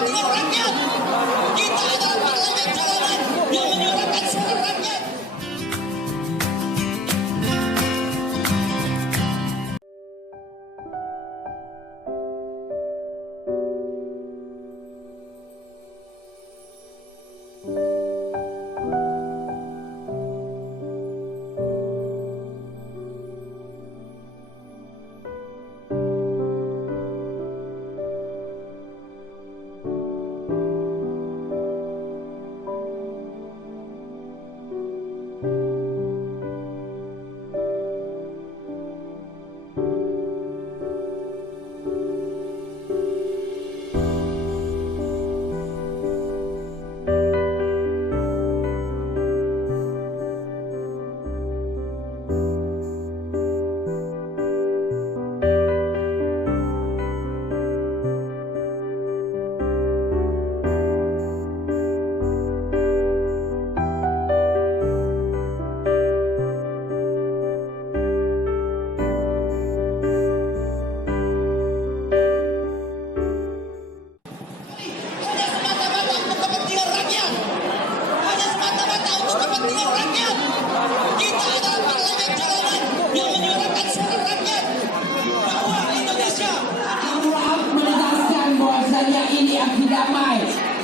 kepentingan rakyat. Kita adalah parlemen jalanan yang menyuarakan suara rakyat.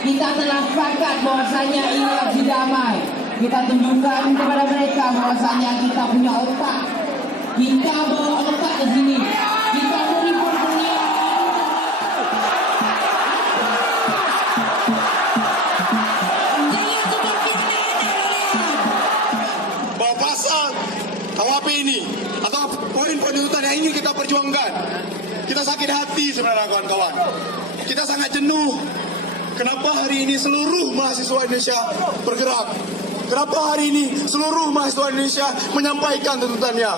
Kita telah sepakat bahwasanya ini aksi damai. Kita tunjukkan kepada mereka bahwasanya kita punya otak. Kita bawa otak ke sini. Kita beri perhatian. Bahwa pasal KUHP ini atau poin-poin tuntutan yang ingin kita perjuangkan, kita sakit hati sebenarnya kawan-kawan. Kita sangat jenuh. Kenapa hari ini seluruh mahasiswa Indonesia bergerak? Kenapa hari ini seluruh mahasiswa Indonesia menyampaikan tuntutannya?